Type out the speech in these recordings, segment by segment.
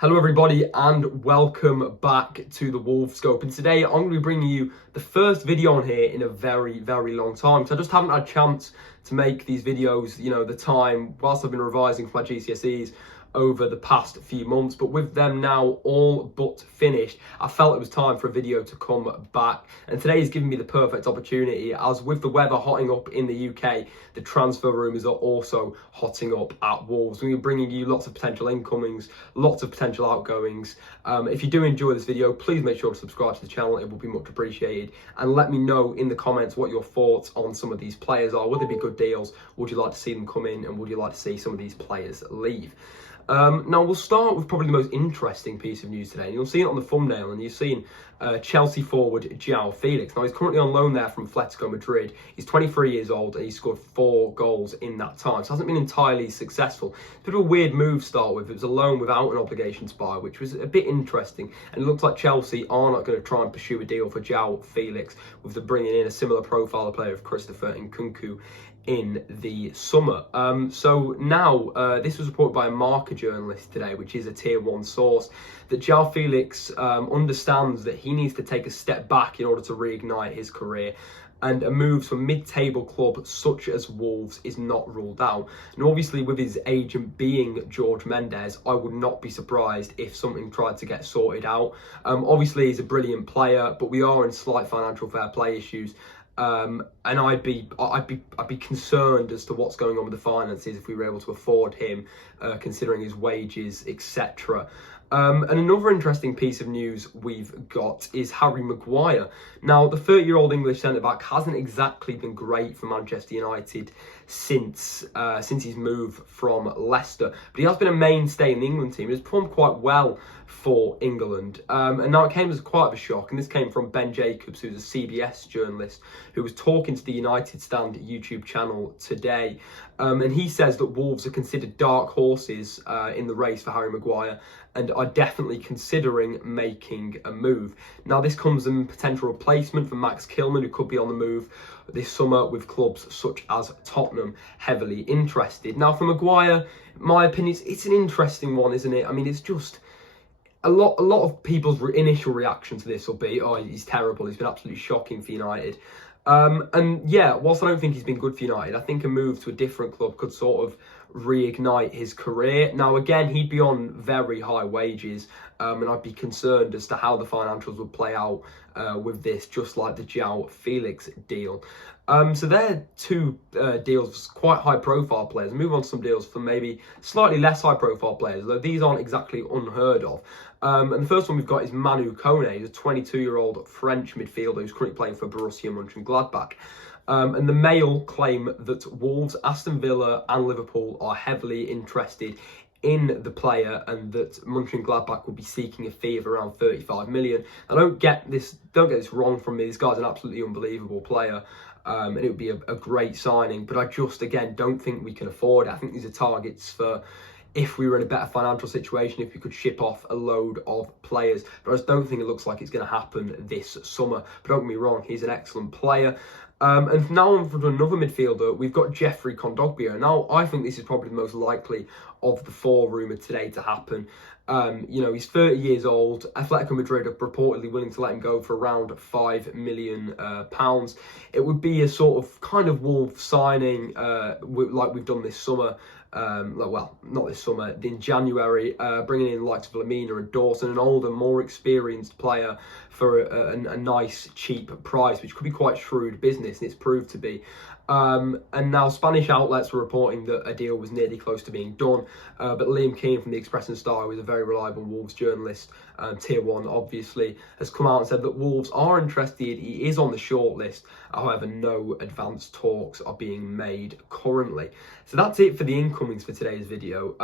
Hello everybody and welcome back to the Wolves Scope, and today I'm going to be bringing you the first video on here in a very long time, because I just haven't had a chance to make these videos, the time whilst I've been revising for my GCSEs over the past few months. But with them now all but finished, I felt it was time for a video to come back, and today is giving me the perfect opportunity, as with the weather hotting up in the UK, the transfer rumours are also hotting up at Wolves. We're bringing you lots of potential incomings, lots of potential outgoings. If you do enjoy this video, please make sure to subscribe to the channel. It will be much appreciated, and let me know in the comments what your thoughts on some of these players are. Would they be good deals? Would you like to see them come in, and would you like to see some of these players leave? Now we'll start with probably the most interesting piece of news today, and you'll see it on the thumbnail, and you've seen Chelsea forward Joao Felix. Now he's currently on loan there from Atletico Madrid. He's 23 years old and he's scored 4 goals in that time, so hasn't been entirely successful. It's a bit of a weird move to start with. It was a loan without an obligation to buy, which was a bit interesting, and it looks like Chelsea are not going to try and pursue a deal for Joao Felix, with the bringing in a similar profile of player of Christopher Nkunku in the summer. So now this was reported by a Marca journalist today, which is a tier 1 source, that Joao Felix understands that he needs to take a step back in order to reignite his career, and a move to a mid-table club such as Wolves is not ruled out. And obviously with his agent being Jorge Mendes, I would not be surprised if something tried to get sorted out. Obviously he's a brilliant player, but we are in slight financial fair play issues. And I'd be concerned as to what's going on with the finances if we were able to afford him, considering his wages, etc. And another interesting piece of news we've got is Harry Maguire. Now, the 30-year-old English centre-back hasn't exactly been great for Manchester United since his move from Leicester, but he has been a mainstay in the England team. He's performed quite well for England, and now it came as quite a shock, and this came from Ben Jacobs, who's a CBS journalist who was talking to the United Stand YouTube channel today, and he says that Wolves are considered dark horses in the race for Harry Maguire, and are definitely considering making a move. Now, this comes in potential replacement for Max Kilman, who could be on the move this summer, with clubs such as Tottenham heavily interested. Now, for Maguire, my opinion, it's an interesting one, isn't it? I mean, it's just a lot of people's initial reaction to this will be, oh, he's terrible, he's been absolutely shocking for United. And yeah, whilst I don't think he's been good for United, I think a move to a different club could sort of reignite his career. Now, again, he'd be on very high wages, and I'd be concerned as to how the financials would play out with this, just like the Joao Felix deal. So they're two deals, quite high-profile players. Move on to some deals for maybe slightly less high-profile players, though these aren't exactly unheard of. And the first one we've got is Manu Kone. He's a 22-year-old French midfielder who's currently playing for Borussia Mönchengladbach. And the Mail claim that Wolves, Aston Villa and Liverpool are heavily interested in the player, and that Mönchengladbach will be seeking a fee of around 35 million. I don't get this wrong from me. This guy's an absolutely unbelievable player. And it would be a great signing, but I just, again, don't think we can afford it. I think these are targets for if we were in a better financial situation, if we could ship off a load of players. But I just don't think it looks like it's going to happen this summer. But don't get me wrong, he's an excellent player. And now on for another midfielder, we've got Jeffrey Kondogbia. Now, I think this is probably the most likely of the 4 rumoured today to happen. He's 30 years old. Atletico Madrid are reportedly willing to let him go for around £5 million. It would be a sort of kind of Wolves signing, like we've done this summer. Well, not this summer, in January, bringing in the likes of Lamina and Dawson, an older, more experienced player for a nice, cheap price, which could be quite shrewd business, and it's proved to be. And now Spanish outlets were reporting that a deal was nearly close to being done, but Liam Keane from the Express and Star, who is a very reliable Wolves journalist, tier 1 obviously, has come out and said that Wolves are interested. He is on the shortlist, however no advanced talks are being made currently. So that's it for the incomings for today's video,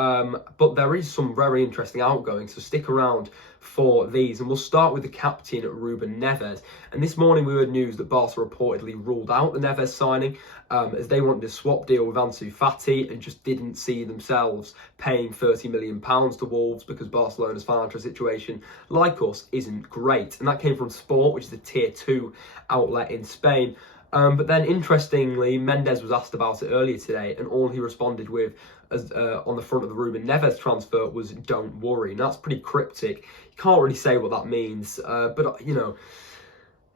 but there is some very interesting outgoings, so stick around for these, and we'll start with the captain Ruben Neves. And this morning we heard news that Barca reportedly ruled out the Neves signing, as they wanted a swap deal with Ansu Fati and just didn't see themselves paying £30 million to Wolves, because Barcelona's financial situation, like us, isn't great. And that came from Sport, which is a tier 2 outlet in Spain. But then, interestingly, Mendes was asked about it earlier today, and all he responded with as on the front of the Ruben Neves transfer was "Don't worry." And that's pretty cryptic. You can't really say what that means, but you know,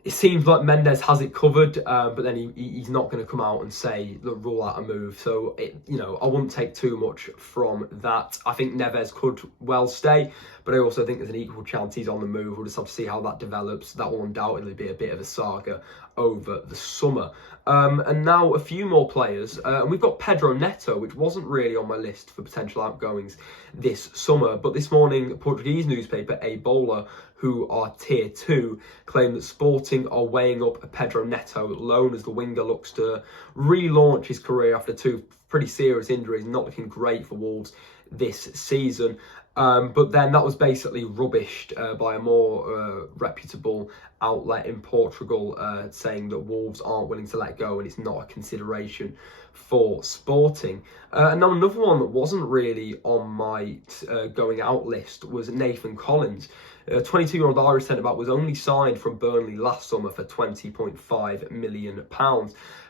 it seems like Mendes has it covered, but then he's not going to come out and say, look, rule out a move. So, you know, I wouldn't take too much from that. I think Neves could well stay, but I also think there's an equal chance he's on the move. We'll just have to see how that develops. That will undoubtedly be a bit of a saga over the summer. And now a few more players. And we've got Pedro Neto, which wasn't really on my list for potential outgoings this summer. But this morning, Portuguese newspaper A Bola, who are tier 2, claim that Sporting are weighing up a Pedro Neto loan as the winger looks to relaunch his career after 2 pretty serious injuries, not looking great for Wolves this season. But then that was basically rubbished by a more reputable outlet in Portugal, saying that Wolves aren't willing to let go and it's not a consideration for Sporting. And now another one that wasn't really on my going out list was Nathan Collins. 22-year-old Irish centre-back was only signed from Burnley last summer for £20.5 million.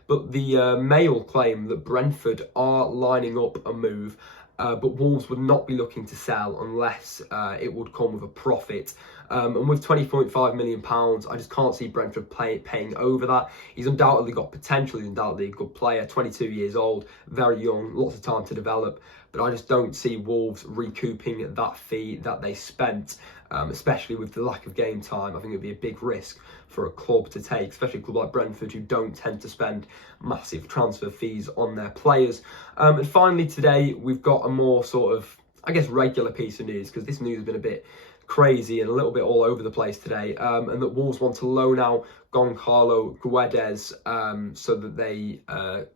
But the Mail claim that Brentford are lining up a move, but Wolves would not be looking to sell unless it would come with a profit. And with £20.5 million, I just can't see Brentford paying over that. He's undoubtedly got potential. He's undoubtedly a good player, 22 years old, very young, lots of time to develop. But I just don't see Wolves recouping that fee that they spent, especially with the lack of game time. I think it would be a big risk for a club to take, especially a club like Brentford, who don't tend to spend massive transfer fees on their players. And finally today, we've got a more sort of, I guess, regular piece of news, because this news has been a bit crazy and a little bit all over the place today, and that Wolves want to loan out Goncalo Guedes so that they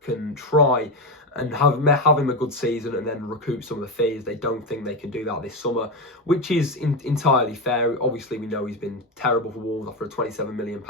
can try and have him a good season and then recoup some of the fees. They don't think they can do that this summer, which is entirely fair. Obviously, we know he's been terrible for Wolves after a £27 million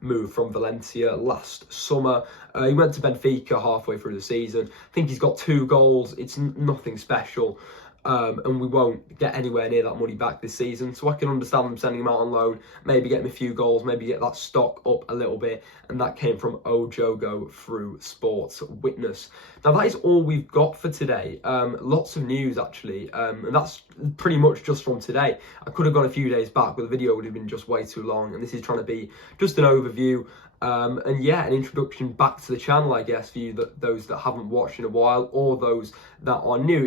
move from Valencia last summer. He went to Benfica halfway through the season. I think he's got 2 goals. It's nothing special. And we won't get anywhere near that money back this season. So I can understand them sending him out on loan, maybe get him a few goals, maybe get that stock up a little bit. And that came from Ojogo through Sports Witness. Now, that is all we've got for today. Lots of news, actually. And that's pretty much just from today. I could have gone a few days back, but the video would have been just way too long. And this is trying to be just an overview. And yeah, an introduction back to the channel, I guess, for you, those that haven't watched in a while or those that are new.